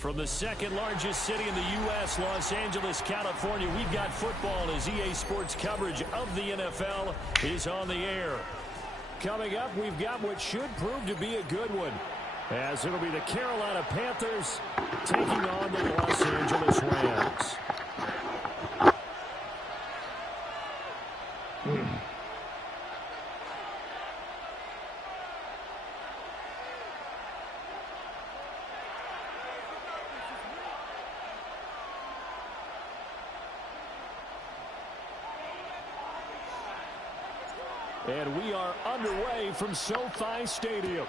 From the second largest city in the U.S., Los Angeles, California, we've got football as EA Sports coverage of the NFL is on the air. Coming up, we've got what should prove to be a good one, as it'll be the Carolina Panthers taking on the Los Angeles Rams. And we are underway from SoFi Stadium.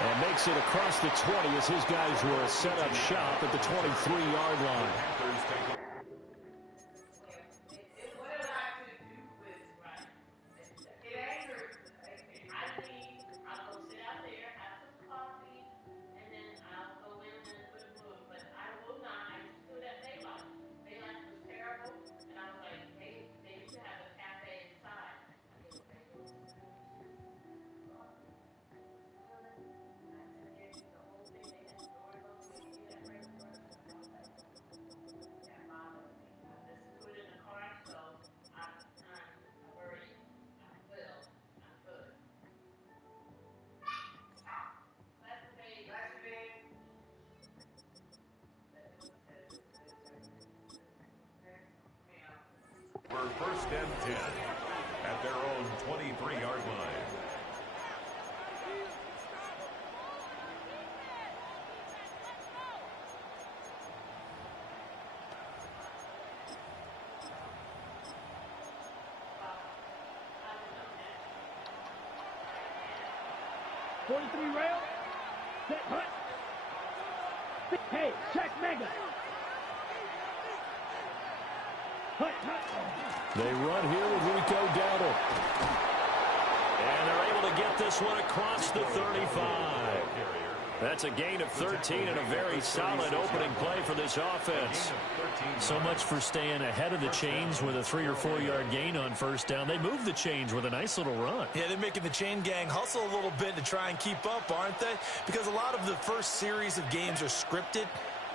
And makes it across the 20 as his guys will set up shop at the 23-yard line. For first and 10 at their own 23-yard line. Rail. Set hut. Hey, check mega. They run here with Rico Dowdle. And they're able to get this one across the 35. That's a gain of 13 and a very solid opening play for this offense. So much for staying ahead of the chains with a 3- or 4-yard gain on first down. They move the chains with a nice little run. Yeah, they're making the chain gang hustle a little bit to try and keep up, aren't they? Because a lot of the first series of games are scripted,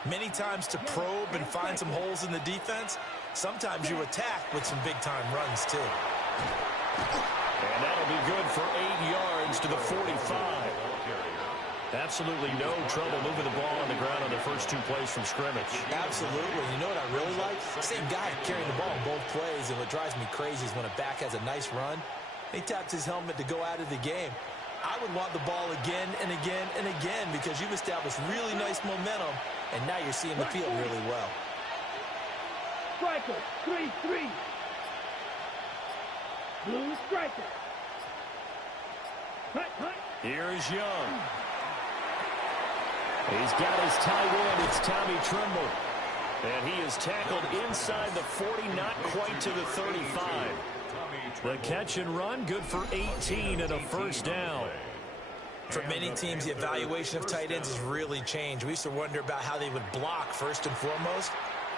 many times to probe and find some holes in the defense. Sometimes you attack with some big-time runs, too. And that'll be good for 8 yards to the 45. Absolutely no trouble moving the ball on the ground on the first 2 plays from scrimmage. Absolutely. You know what I really like? Same guy carrying the ball in both plays, and what drives me crazy is when a back has a nice run, he taps his helmet to go out of the game. I would want the ball again and again and again because you've established really nice momentum, and now you're seeing the field really well. Striker, 3-3. Blue striker. Here's Young. He's got his tight end. It's Tommy Trimble. And he is tackled inside the 40, not quite to the 35. The catch and run, good for 18 and a first down. For many teams, the evaluation of tight ends has really changed. We used to wonder about how they would block first and foremost.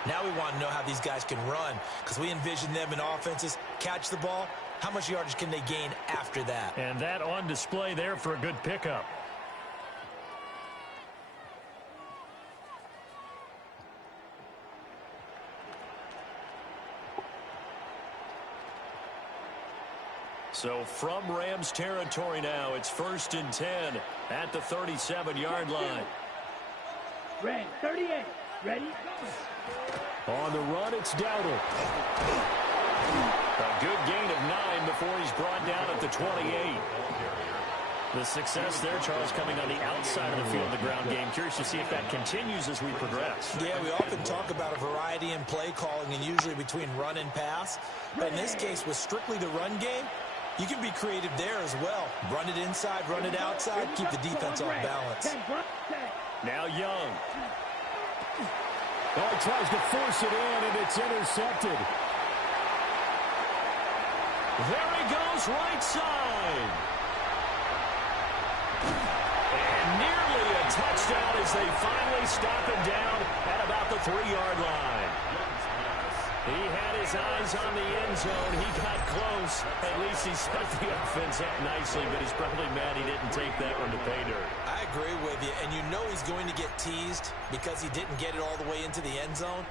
Now we want to know how these guys can run because we envision them in offenses, catch the ball. How much yardage can they gain after that? And that on display there for a good pickup. So from Rams territory now, it's 1st and 10 at the 37-yard line. Red 38. Ready? On the run, it's Dowdle. A good gain of 9 before he's brought down at the 28. The success there, Charles, coming on the outside of the field, the ground game. Curious to see if that continues as we progress. Yeah, we often talk about a variety in play calling and usually between run and pass. But in this case, with strictly the run game, you can be creative there as well. Run it inside, run it outside, keep the defense off balance. Now Young. Oh, he tries to force it in, and it's intercepted. There he goes, right side. And nearly a touchdown as they finally stop him down at about the 3-yard line. He had his eyes on the end zone. He got close. At least he set the offense up nicely, but he's probably mad he didn't take that one to pay dirt. I agree with you, and you know he's going to get teased because he didn't get it all the way into the end zone.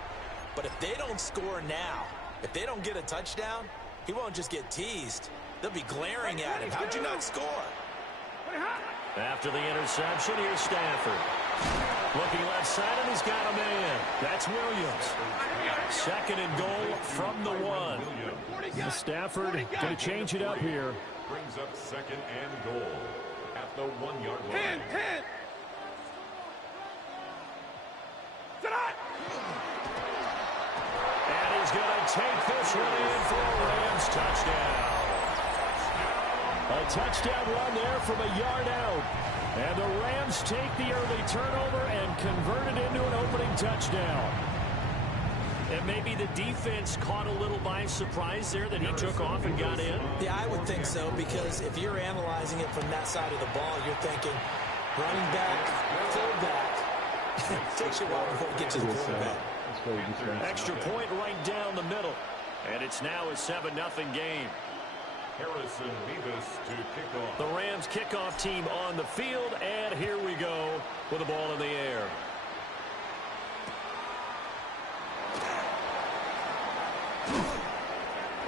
But if they don't score now, if they don't get a touchdown, he won't just get teased. They'll be glaring at him. How'd you not score? After the interception, here's Stafford. Looking left side, and he's got a man. That's Williams. Second and goal from the 1. Stafford going to change it up here. Brings up second and goal at the 1-yard line. 10. And he's going to take this one in for a Rams touchdown. A touchdown run there from a yard out. And the Rams take the early turnover and convert it into an opening touchdown. And maybe the defense caught a little by surprise there that he took off and got in. Yeah, I would think so, because if you're analyzing it from that side of the ball, you're thinking running back, fullback. It takes you a while before it gets to the quarterback. Extra point right down the middle. And it's now a 7-0 game. Harrison Beavis to kick off. The Rams kickoff team on the field, and here we go with the ball in the air.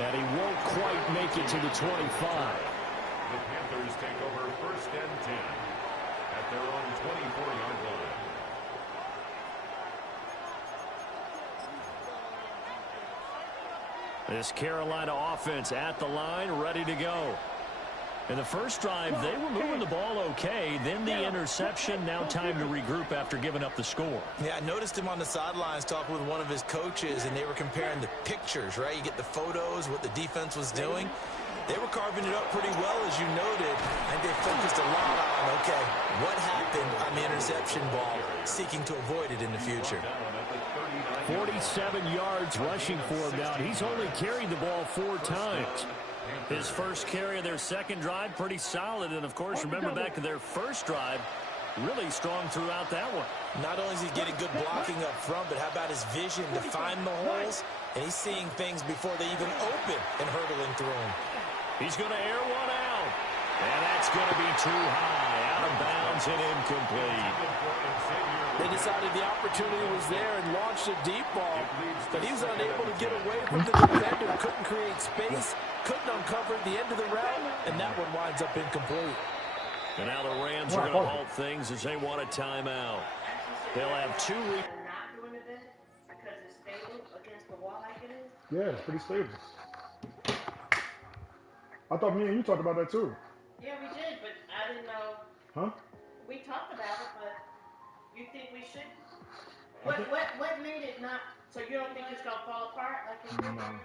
And he won't quite make it to the 25. The Panthers take over 1st and 10 at their own 24-yard line. This Carolina offense at the line, ready to go. In the first drive, they were moving the ball okay. Then the interception. Now time to regroup after giving up the score. Yeah, I noticed him on the sidelines talking with one of his coaches, and they were comparing the pictures, right? You get the photos, what the defense was doing. They were carving it up pretty well, as you noted. And they focused a lot on, okay, what happened on the interception ball, seeking to avoid it in the future. 47 yards rushing for him now. He's only carried the ball 4 times. His first carry of their second drive, pretty solid. And, of course, remember back to their first drive, really strong throughout that one. Not only is he getting good blocking up front, but how about his vision to find the holes? And he's seeing things before they even open and hurtling through them. He's going to air one out. And that's going to be too high. Out of bounds and incomplete. They decided the opportunity was there and launched a deep ball, but he was unable to get away from the defender. Couldn't create space, couldn't uncover the end of the route, and that one winds up incomplete. And now the Rams are going to halt things as they want a timeout. They'll have 2 not doing it then because it's stable against the wall like it is? Yeah, it's pretty stable. I thought me and you talked about that too. Yeah, we did, but I didn't know. Huh? We talked about it, but you think we should? What made it not? So you don't think it's gonna fall apart like it's going to fall?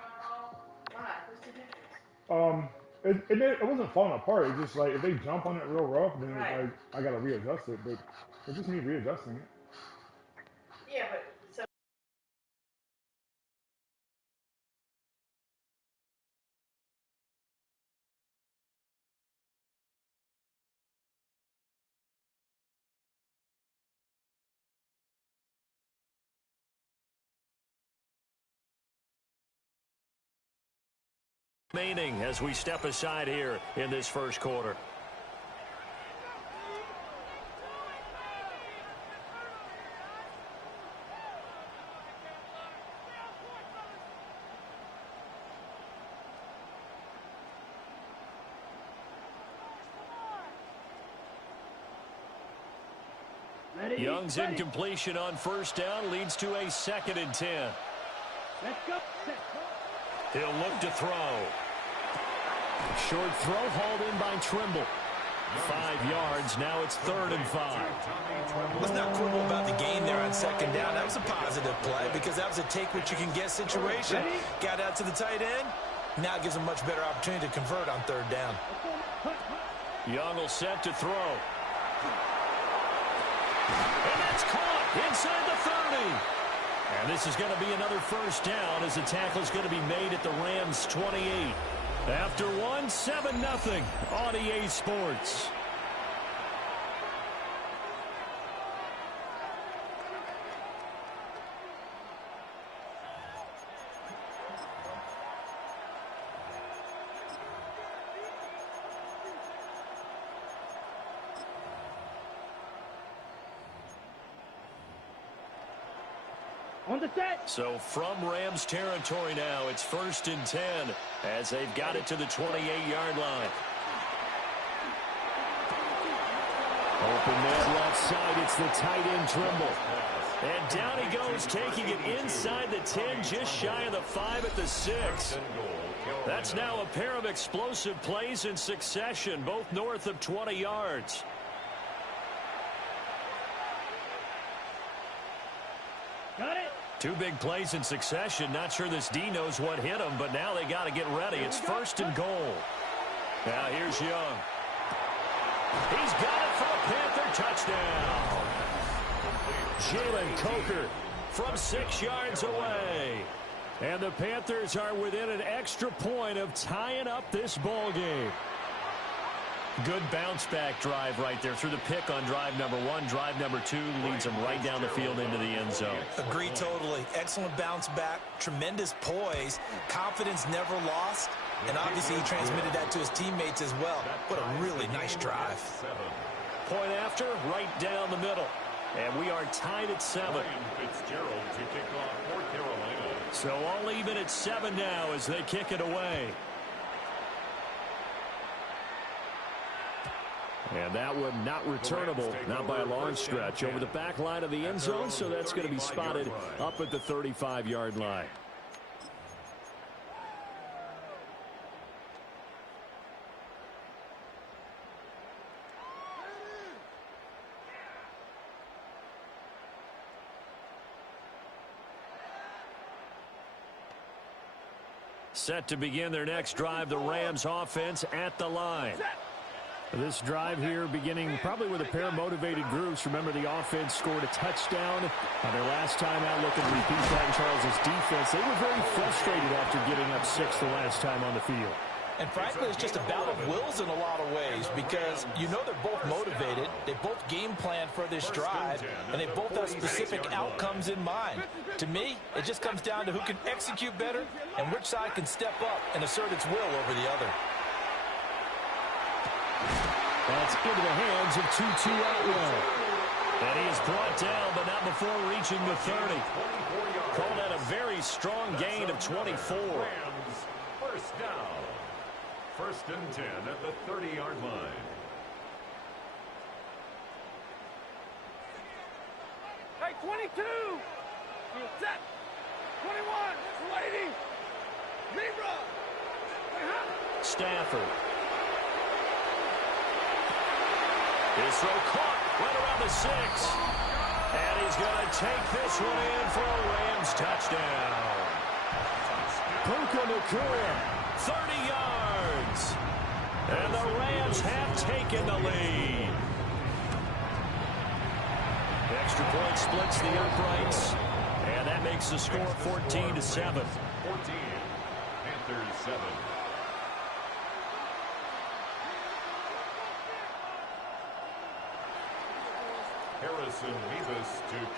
Why? What's the difference? It wasn't falling apart. It's just like if they jump on it real rough, then Right. I gotta readjust it. But it just needs readjusting it. Yeah, but so. Remaining as we step aside here in this first quarter. Young's incompletion on first down leads to a 2nd and 10. Let's go. He'll look to throw. Short throw hauled in by Trimble. 5 yards. Now it's 3rd and 5. What's not cool about the game there on 2nd down? That was a positive play because that was a take-what-you-can-get situation. Got out to the tight end. Now it gives him much better opportunity to convert on 3rd down. Young will set to throw. And that's caught inside the 30. And this is going to be another first down as the tackle is going to be made at the Rams' 28. After 1, 7-0 on EA Sports. On the set. So from Rams territory now, it's 1st and 10 as they've got it to the 28-yard line. Open man left side. It's the tight end Trimble. And down he goes, taking it inside the 10, just shy of the 5 at the 6. That's now a pair of explosive plays in succession, both north of 20 yards. Got it. 2 big plays in succession. Not sure this D knows what hit him, but now they got to get ready. It's 1st and goal. Now here's Young. He's got it for a Panther touchdown. Jalen Coker from 6 yards away. And the Panthers are within an extra point of tying up this ball game. Good bounce-back drive right there through the pick on drive number 1. Drive number 2 leads them right down the field into the end zone. Agree totally. Excellent bounce back, tremendous poise, confidence never lost, and obviously he transmitted that to his teammates as well. What a really nice drive. Point after, right down the middle. And we are tied at 7. Fitzgerald to kick off for Carolina. So all even at 7 now as they kick it away. And that one not returnable, not by a long stretch, over the back line of the end zone, so that's going to be spotted up at the 35-yard line. Set to begin their next drive, the Rams offense at the line. This drive here beginning probably with a pair of motivated groups. Remember, the offense scored a touchdown on their last time out. Looking to repeat that in Charles' defense. They were very frustrated after giving up 6 the last time on the field. And frankly, it's just a battle of wills in a lot of ways because you know they're both motivated. They both game plan for this drive, and they both have specific outcomes in mind. To me, it just comes down to who can execute better and which side can step up and assert its will over the other. That's into the hands of Tutu Atwell. And he is brought down, but not before reaching the 30. Called out a very strong gain of 24. First down. 1st and 10 at the 30-yard line. Hey, 22. Set. 21. Waiting. Libra. Stafford. His throw caught right around the 6. And he's going to take this one in for a Rams touchdown. Puka Nacua, 30 yards. And the Rams have taken the lead. Extra point splits the uprights. And that makes the score 14-7. 14. Panthers 7.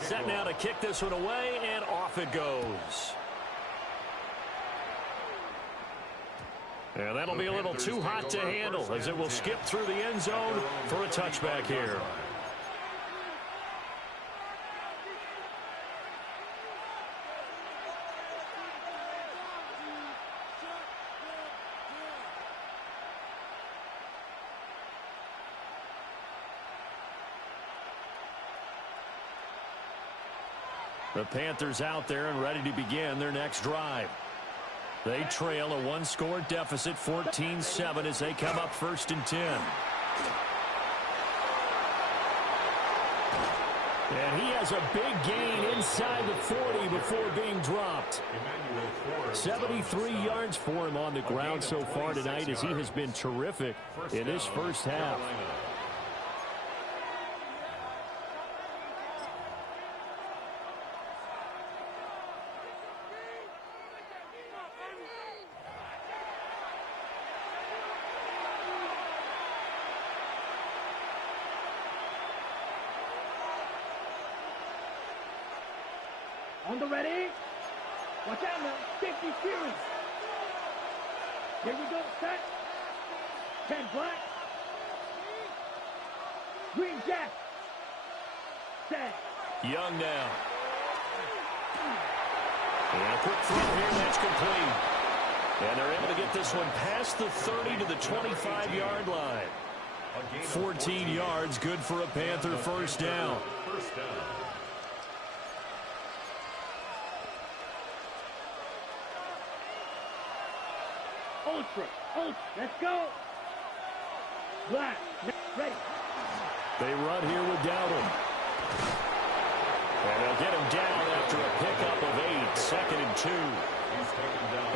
Set now to kick this one away, and off it goes. And that'll be a little too hot to handle as it will skip through the end zone for a touchback here. The Panthers out there and ready to begin their next drive. They trail a 1-score deficit, 14-7, as they come up 1st and 10. And he has a big gain inside the 40 before being dropped. 73 yards for him on the ground so far tonight as he has been terrific in this first half. On the ready. Watch out now. Safety series. Here we go. Set. 10 black. Green jack. Set. Young now. And a quick throw here, that's complete. And they're able to get this one past the 30 to the 25-yard line. 14 yards, good for a Panther first down. Ultra, let's go. Black, ready. They run here with Dowdle. And they'll get him down after a pickup of 8, 2nd and 2.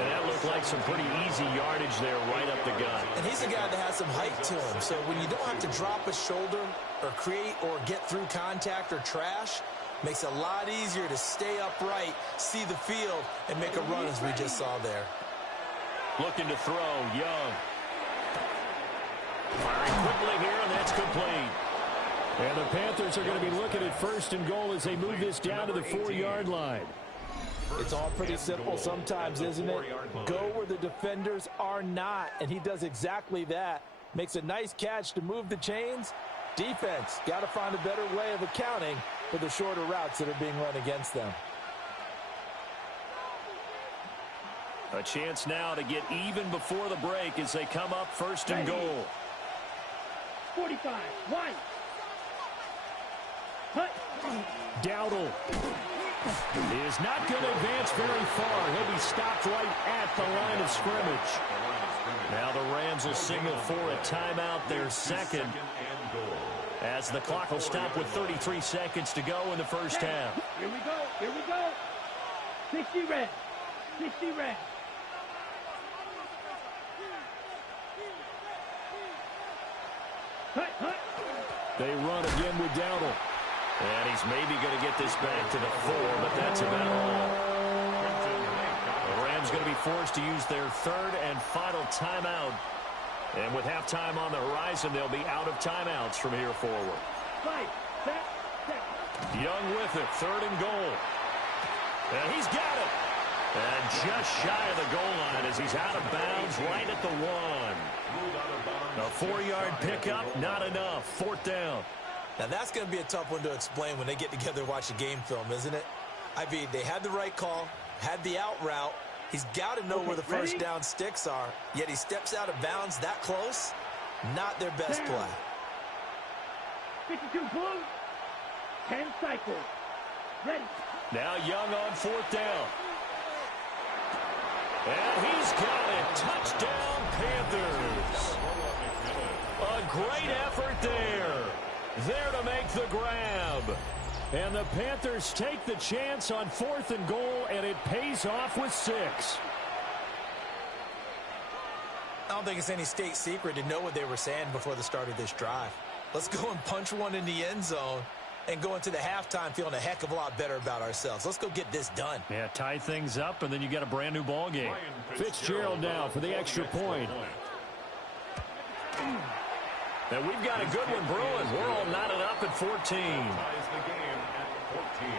And that looked like some pretty easy yardage there right up the gut. And he's a guy that has some height to him, so when you don't have to drop a shoulder or create or get through contact or trash, makes it a lot easier to stay upright, see the field, and make a run as we just saw there. Looking to throw, Young. Firing quickly here, and that's complete. And the Panthers are going to be looking at 1st and goal as they move this down to the 4-yard line. It's all pretty simple sometimes, isn't it? Go where the defenders are not, and he does exactly that. Makes a nice catch to move the chains. Defense got to find a better way of accounting for the shorter routes that are being run against them. A chance now to get even before the break as they come up 1st and goal. 45, wide. Hut. Dowdle is not going to advance very far. He'll be stopped right at the line of scrimmage. Now the Rams will signal for a timeout, their second, as the clock will stop with 33 seconds to go in the first half. Here we go. 60 red. Hut. They run again with Dowdle. And he's maybe going to get this back to the 4, but that's about all. The Rams going to be forced to use their 3rd and final timeout. And with halftime on the horizon, they'll be out of timeouts from here forward. Young with it, 3rd and goal. And he's got it. And just shy of the goal line as he's out of bounds right at the 1. A 4-yard pickup, not enough. 4th down. Now, that's going to be a tough one to explain when they get together and watch a game film, isn't it? I mean, they had the right call, had the out route. He's got to know where the first down sticks are, yet he steps out of bounds that close. Not their best play. 52 blue. 10 cycles. Ready. Now Young on 4th down. And he's got it. Touchdown, Panthers. A great effort there. There to make the grab. And the Panthers take the chance on 4th and goal, and it pays off with 6. I don't think it's any state secret to know what they were saying before the start of this drive. Let's go and punch one in the end zone and go into the halftime feeling a heck of a lot better about ourselves. Let's go get this done. Yeah, tie things up, and then you get a brand-new ball game. Fitzgerald now for the extra point. And we've got a good one brewing. We're all knotted up at 14. Ties the game at 14.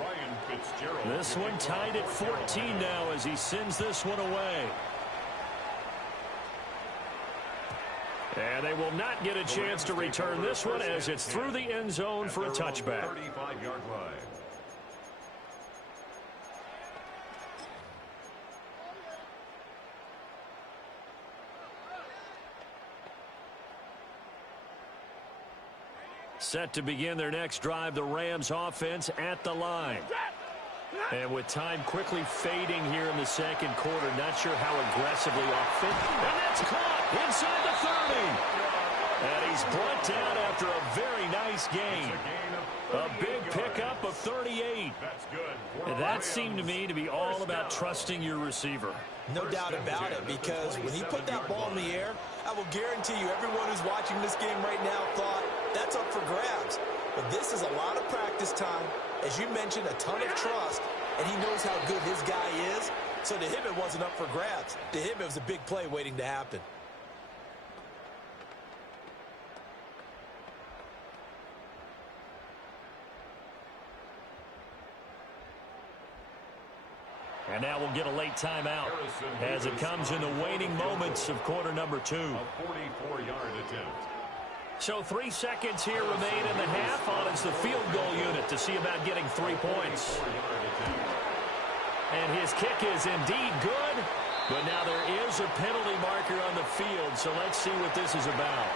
Ryan Fitzgerald. This one tied at 14 now as he sends this one away. And they will not get a chance to return this one as it's through the end zone for a touchback. 35-yard line. Set to begin their next drive, the Rams offense at the line. And with time quickly fading here in the second quarter, not sure how aggressively offensive. And that's caught inside the 30. And he's brought down after a very nice gain. A big pickup of 38. And that seemed to me to be all about trusting your receiver. No doubt about it, because when he put that ball in the air, I will guarantee you everyone who's watching this game right now thought that's up for grabs. But this is a lot of practice time. As you mentioned, a ton of trust, and he knows how good his guy is. So to him, it wasn't up for grabs. To him, it was a big play waiting to happen. And now we'll get a late timeout as it comes in the waning moments of quarter number 2. A 44-yard attempt. So 3 seconds here remain in the half. On is the field goal unit to see about getting 3 points. And his kick is indeed good. But now there is a penalty marker on the field, so let's see what this is about.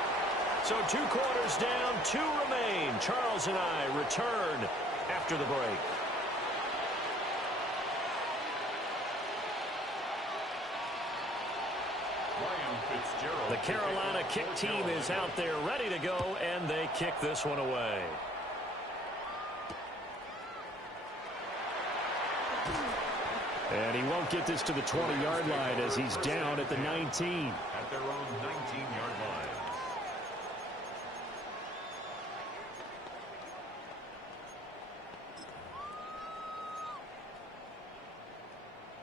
So 2 quarters down, 2 remain. Charles and I return after the break. The Carolina kick team is out there ready to go, and they kick this one away. And he won't get this to the 20-yard line as he's down at the 19. At their own 19-yard line.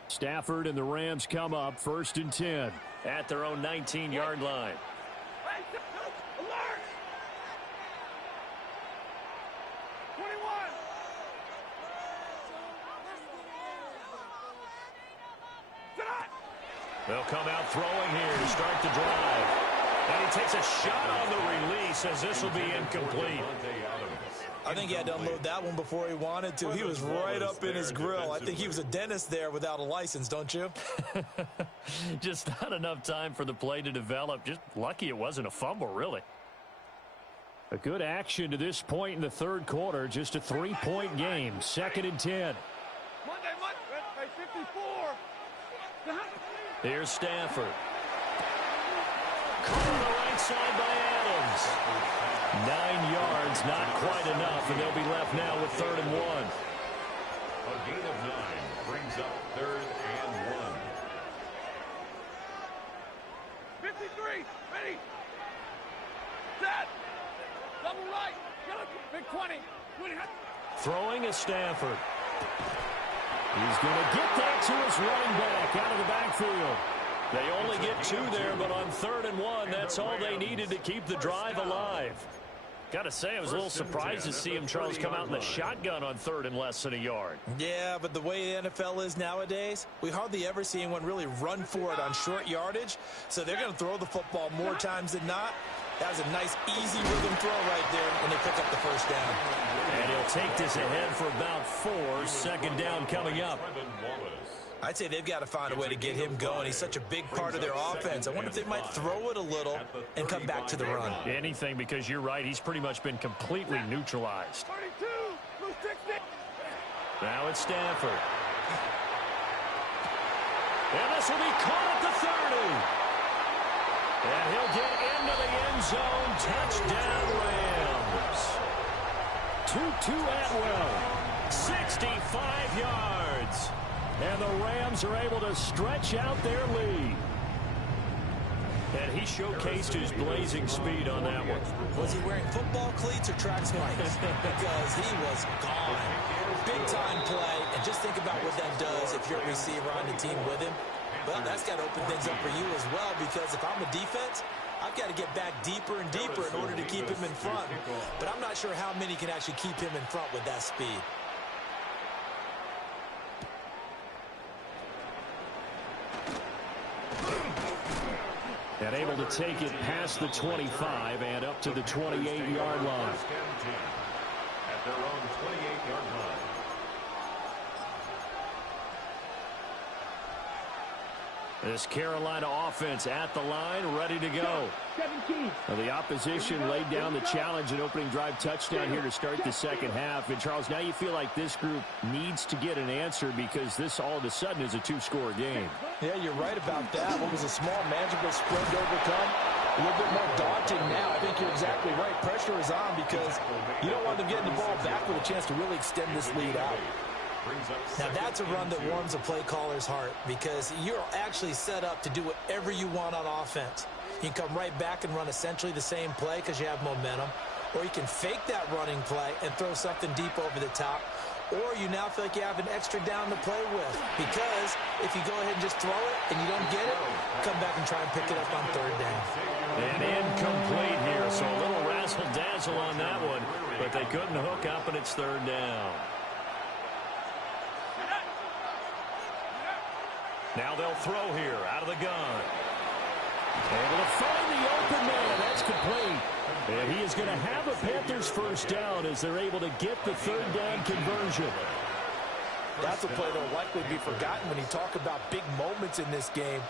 Stafford and the Rams come up 1st and 10. At their own 19-yard line. Alert! 21! They'll come out throwing here to start the drive. And he takes a shot on the release as this will be incomplete. I think he had to unload that one before he wanted to. He was right up in his grill. I think he was a dentist there without a license, don't you? Just not enough time for the play to develop. Just lucky it wasn't a fumble, really. A good action to this point in the 3rd quarter. Just a 3-point game. 2nd and 10. Monday, 54! Here's Stafford. Caught on the right side by Adams. 9 yards, not quite enough, and they'll be left now with 3rd and 1. A gain of 9 brings up 3rd and 1. 53, ready. Set. Double right. Big 20. Throwing is Stafford. He's going to get that to his running back out of the backfield. They only get 2 there, but on 3rd and 1, that's all they needed to keep the drive alive. Got to say, I was a little surprised to see him, Charles, come out in the shotgun on 3rd and less than a yard. Yeah, but the way the NFL is nowadays, we hardly ever see anyone really run for it on short yardage. So they're going to throw the football more times than not. That was a nice, easy rhythm throw right there, and they pick up the 1st down. And he'll take this ahead for about 4. 2nd down coming up. I'd say they've got to find a way to get him going. He's such a big part of their offense. I wonder if they might throw it a little and come back to the run. Anything, because you're right. He's pretty much been completely neutralized. 32, 60. Now it's Stafford. And this will be caught at the 30. And he'll get into the end zone. Touchdown, Rams. Tutu Atwell. 65 yards. And the Rams are able to stretch out their lead. And he showcased his blazing speed on that one. Was he wearing football cleats or track spikes? Because he was gone. Big-time play. And just think about what that does if you're a receiver on the team with him. Well, that's got to open things up for you as well, because if I'm a defense, I've got to get back deeper and deeper in order to keep him in front. But I'm not sure how many can actually keep him in front with that speed. And able to take it past the 25 and up to the 28-yard line. At their own 28-yard line. This Carolina offense at the line, ready to go. 17. Well, the opposition laid down the challenge and opening drive touchdown here to start the 2nd half. And, Charles, now you feel like this group needs to get an answer because this all of a sudden is a 2-score game. Yeah, you're right about that. What was a small, manageable sprint to overcome, a little bit more daunting now. I think you're exactly right. Pressure is on because you don't want them getting the ball back with a chance to really extend this lead out. Now, that's a run that warms a play caller's heart because you're actually set up to do whatever you want on offense. You can come right back and run essentially the same play because you have momentum, or you can fake that running play and throw something deep over the top, or you now feel like you have an extra down to play with because if you go ahead and just throw it and you don't get it, come back and try and pick it up on 3rd down. And incomplete here, so a little razzle-dazzle on that one, but they couldn't hook up, and it's 3rd down. Now they'll throw here out of the gun. Able to find the open man. That's complete. And he is going to have a Panthers first down as they're able to get the third down conversion. That's a play that will likely be forgotten when you talk about big moments in this game.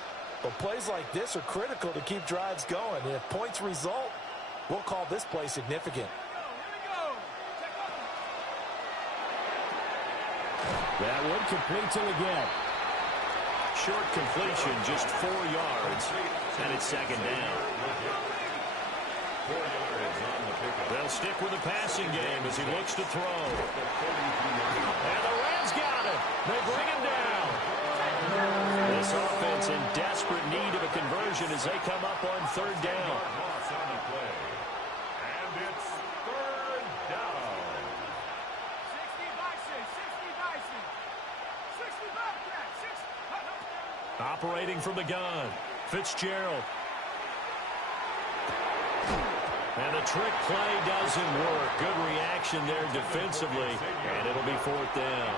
But plays like this are critical to keep drives going. And if points result, we'll call this play significant. That one complete to again. Short completion, just 4 yards, and it's second down. 4 yards on the pickup. They'll stick with the passing game as he looks to throw. And the Rams got it. They bring him down. This offense in desperate need of a conversion as they come up on third down. Loss on the play. And it's third down. 60 Bobcat, 60. Operating from the gun, Fitzgerald. And the trick play doesn't work. Good reaction there defensively, and it'll be fourth down.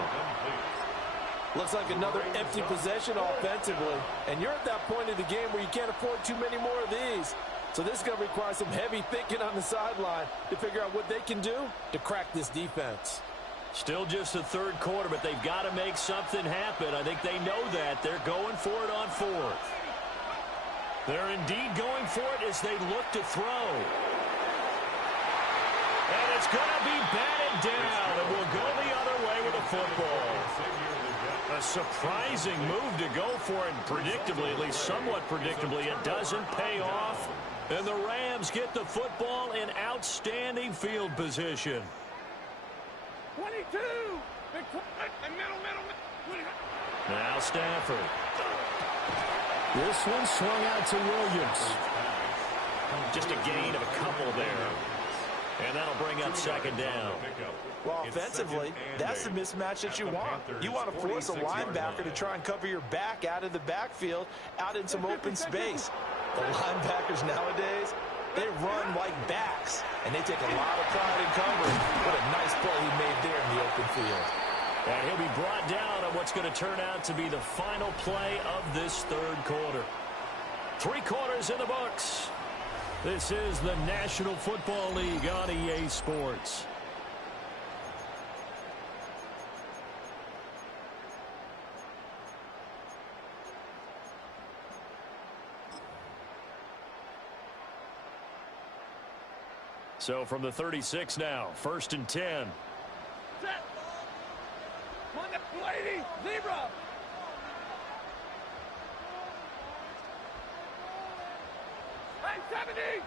Looks like another empty possession offensively. And you're at that point of the game where you can't afford too many more of these. So this is going to require some heavy thinking on the sideline to figure out what they can do to crack this defense. Still just the third quarter, but they've got to make something happen. I think they know that. They're going for it on fourth. They're indeed going for it as they look to throw. And it's going to be batted down, and we'll go the other way with the football. A surprising move to go for it, predictably, at least somewhat predictably. It doesn't pay off, and the Rams get the football in outstanding field position. 22. Now Stafford. This one swung out to Williams. Just a gain of a couple there. And that'll bring up second down. Well, offensively, that's the mismatch that you want. You want to force a linebacker to try and cover your back out of the backfield, out in some open space. The linebackers nowadays, they run like backs, and they take a lot of pride in covering. What a nice play he made there in the open field. And he'll be brought down on what's going to turn out to be the final play of this third quarter. 3 quarters in the books. This is the National Football League on EA Sports. So from the 36 now, 1st and 10. Set. Come on, lady. Zebra. Hey, 70.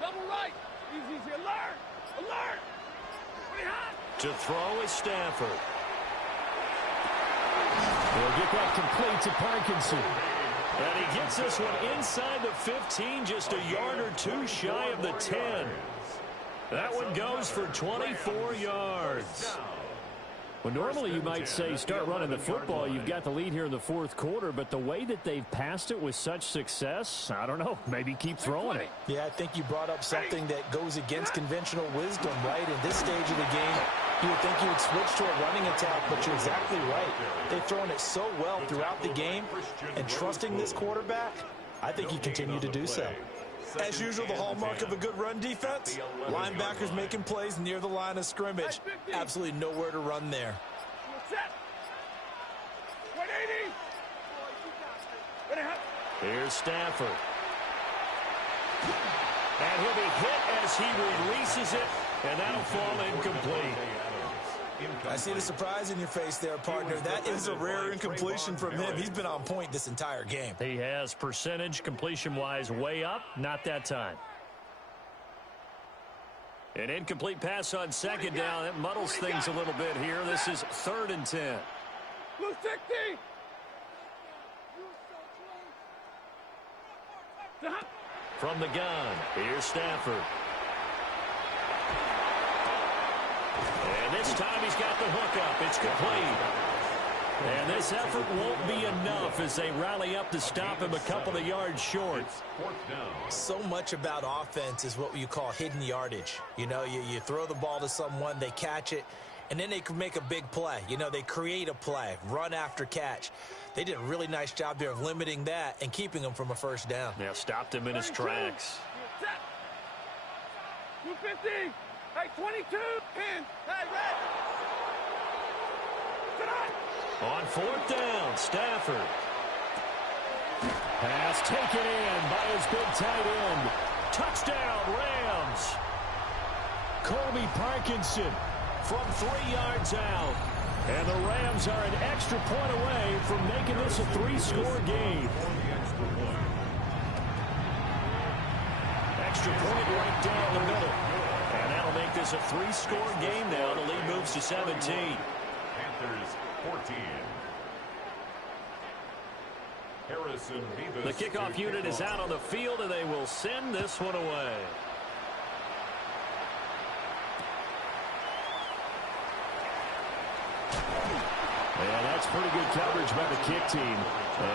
Double right. Easy. Alert. Alert. Pretty hot. To throw is Stafford. They'll get that complete to Parkinson. And he gets this one inside the 15, just a yard or two shy of the 10. That one goes for 24 yards. Well, normally you might say start running the football. You've got the lead here in the fourth quarter, but the way that they've passed it with such success, I don't know, maybe keep throwing it. Yeah, I think you brought up something that goes against conventional wisdom, right? In this stage of the game, you would think you would switch to a running attack, but you're exactly right. They've thrown it so well throughout the game, and trusting this quarterback, I think you continue to do so. As usual, the hallmark of a good run defense, linebackers making plays near the line of scrimmage. Absolutely nowhere to run there. Set. 180. Here's Stafford. And he'll be hit as he releases it, and that'll fall incomplete. I see the surprise in your face there, partner. That is a rare incompletion from him. He's been on point this entire game. He has percentage completion-wise way up, not that time. An incomplete pass on second down. It muddles things a little bit here. This is 3rd and 10. Blue 60. From the gun, here's Stafford. And this time he's got the hook up. It's complete. And this effort won't be enough as they rally up to stop him a couple of yards short. So much about offense is what you call hidden yardage. You know, you throw the ball to someone, they catch it, and then they can make a big play. You know, they create a play, run after catch. They did a really nice job there of limiting that and keeping him from a first down. Yeah, stopped him in his tracks. 250. Hey, 22. 10. Hey, red. On fourth down, Stafford. Pass taken in by his big tight end. Touchdown, Rams. Colby Parkinson From 3 yards out. And the Rams are an extra point away from making this a 3-score game. Extra point right down the middle. And that'll make this a 3-score game now. The lead moves to 17. Panthers 14. Harrison The kickoff unit is out on the field, and they will send this one away. And that's pretty good coverage by the kick team,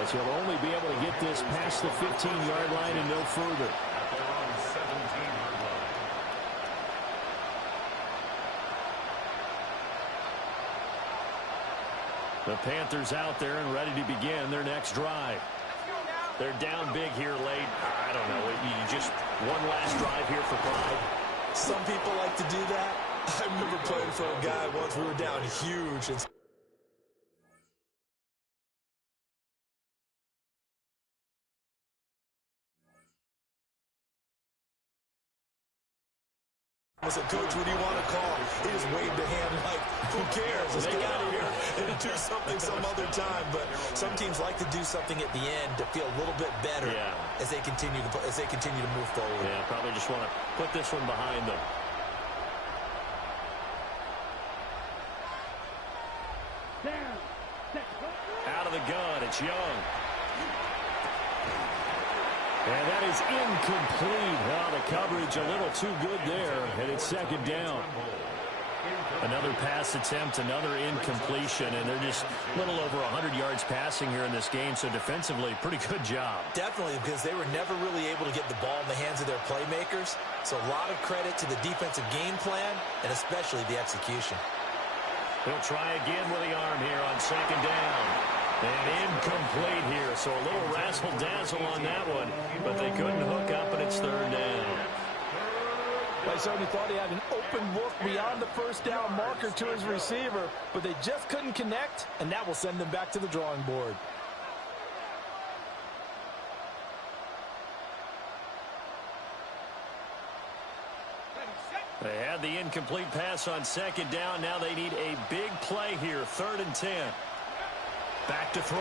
as he'll only be able to get this past the 15-yard line and no further. at their own 17-yard line. The Panthers out there and ready to begin their next drive. They're down big here late. I don't know. You just one last drive here for pride. Some people like to do that. I remember playing for a guy once. We were down huge. And I said, Coach, what do you want to call? He just waved a hand like, who cares? Let's get out of here and do something some other time. But some teams like to do something at the end to feel a little bit better as they continue to move forward. Yeah, probably just want to put this one behind them. Out of the gun, it's Young. And that is incomplete. Well, the coverage a little too good there, and it's second down. Another pass attempt, another incompletion, and they're just a little over 100 yards passing here in this game, so defensively, pretty good job. Definitely, because they were never really able to get the ball in the hands of their playmakers, so a lot of credit to the defensive game plan, and especially the execution. He'll try again with the arm here on second down. And incomplete here, so a little razzle-dazzle on that one, but they couldn't hook up, and it's third down. They certainly thought he had an open look beyond the first down marker to his receiver, but they just couldn't connect, and that will send them back to the drawing board. They had the incomplete pass on second down. Now they need a big play here, 3rd and 10. Back to throw.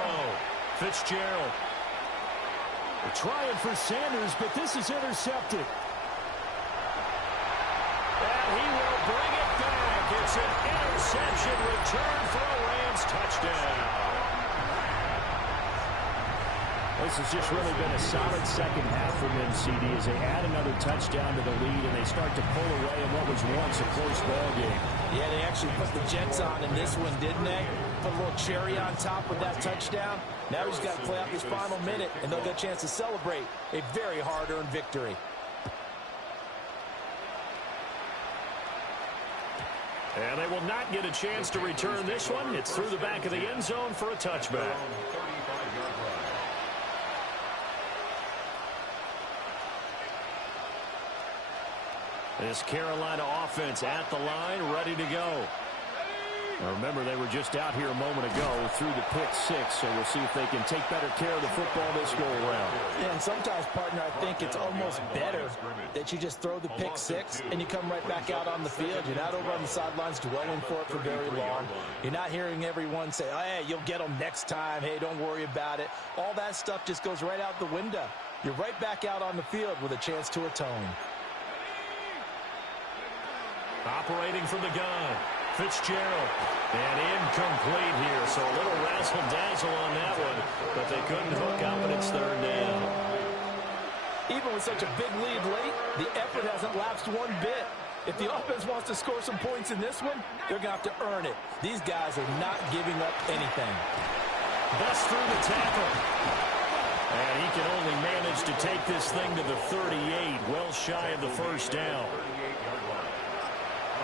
Fitzgerald. They're trying for Sanders, but this is intercepted. And he will bring it back. It's an interception return for a Rams touchdown. This has just really been a solid second half from them, CD, as they add another touchdown to the lead and they start to pull away in what was once a close ball game. Yeah, they actually put the Jets on in this one, didn't they? Put a little cherry on top with that touchdown. Now he's got to play out this final minute, and they'll get a chance to celebrate a very hard-earned victory. And they will not get a chance to return this one. It's through the back of the end zone for a touchback. This Carolina offense at the line, ready to go. Now remember, they were just out here a moment ago through the pick six, so we'll see if they can take better care of the football this go-around. Yeah, and sometimes, partner, I think it's almost better that you just throw the pick six and you come right back out on the field. You're not over on the sidelines dwelling for it for very long. You're not hearing everyone say, oh, hey, you'll get them next time. Hey, don't worry about it. All that stuff just goes right out the window. You're right back out on the field with a chance to atone. Operating from the gun, Fitzgerald. And incomplete here, so a little razzle-dazzle on that one, but they couldn't hook up, and it's third down. Even with such a big lead late, the effort hasn't lapsed one bit. If the offense wants to score some points in this one, they're going to have to earn it. These guys are not giving up anything. Best through the tackle. And he can only manage to take this thing to the 38, well shy of the first down.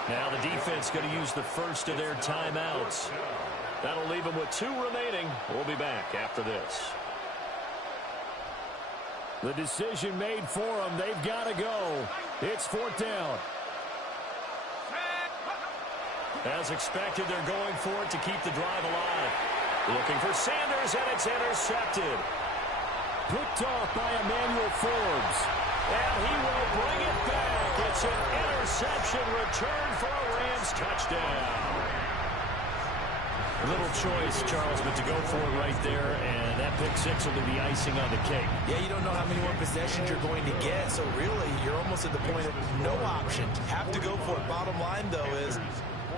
Now the defense going to use the first of their timeouts. That'll leave them with 2 remaining. We'll be back after this. The decision made for them. They've got to go. It's 4th down. As expected, they're going for it to keep the drive alive. Looking for Sanders, and it's intercepted. Picked off by Emmanuel Forbes. And he will bring it back. It's an interception return for a Rams touchdown. Little choice, Charles, but to go for it right there, and that pick 6 will be the icing on the cake. Yeah, you don't know how many more possessions you're going to get, so really you're almost at the point of no option. Have to go for it. Bottom line, though, is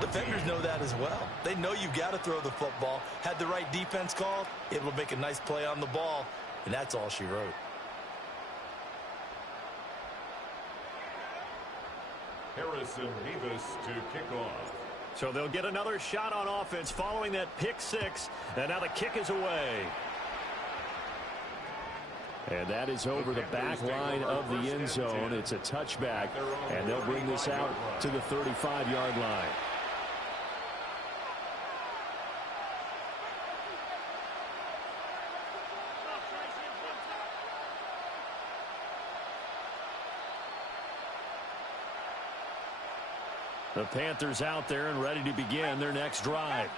defenders know that as well. They know you've got to throw the football. Had the right defense called, able to make a nice play on the ball, and that's all she wrote. Harrison Davis to kick off. So they'll get another shot on offense following that pick 6. And now the kick is away. And that is over the back line of the end zone. It's a touchback, and they'll bring this out to the 35-yard line. The Panthers out there and ready to begin their next drive.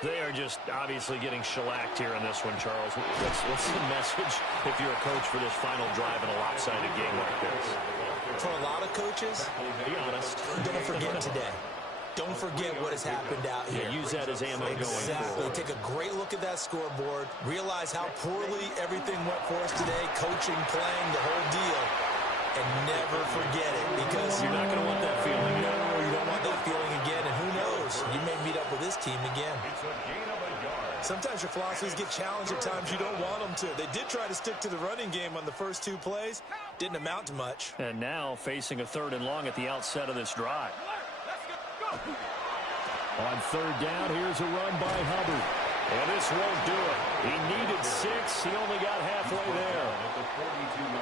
They are just obviously getting shellacked here in this one, Charles. What's the message if you're a coach for this final drive in a lopsided game like this? For a lot of coaches, Be honest. don't forget today. Don't forget what has happened out here. Yeah, use that as ammo going forward. Take a great look at that scoreboard. Realize how poorly everything went for us today. Coaching, playing, the whole deal. And never forget it, because You're not going to want that feeling. No, you don't want that feeling again. And who knows? You may meet up with this team again. It's a gain of a yard. Sometimes your philosophies get challenged at times you don't want them to. They did try to stick to the running game on the first 2 plays. Didn't amount to much. And now facing a 3rd and long at the outset of this drive. On 3rd down, here's a run by Hubbard. And this won't do it. He needed 6. He only got halfway there.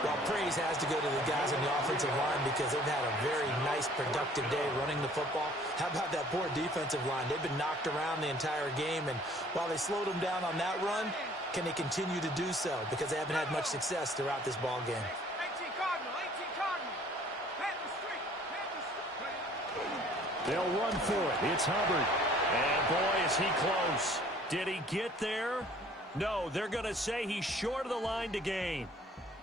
Well, praise has to go to the guys on the offensive line because they've had a very nice, productive day running the football. How about that poor defensive line? They've been knocked around the entire game, and while they slowed them down on that run, can they continue to do so? Because they haven't had much success throughout this ball game. They'll run for it. It's Hubbard. And boy, is he close. Did he get there? No, they're going to say he's short of the line to gain.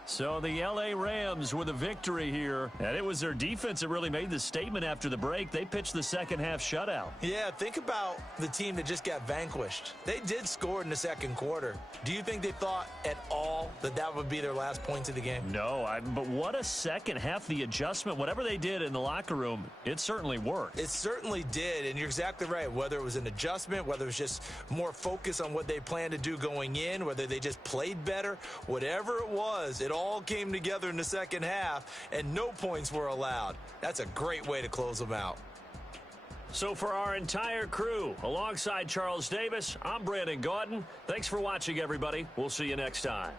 So the L.A. Rams with a victory here. And it was their defense that really made the statement after the break. They pitched the second-half shutout. Yeah, think about the team that just got vanquished. They did score in the second quarter. Do you think they thought at all that that would be their last points of the game? No, but what a second half. The adjustment, whatever they did in the locker room, it certainly worked. It certainly did, and you're exactly right. Whether it was an adjustment, whether it was just more focus on what they planned to do going in, whether they just played better, whatever it was, it all came together in the second half, and no points were allowed. That's a great way to close them out. So for our entire crew, alongside Charles Davis, I'm Brandon Gaudin. Thanks for watching, everybody. We'll see you next time.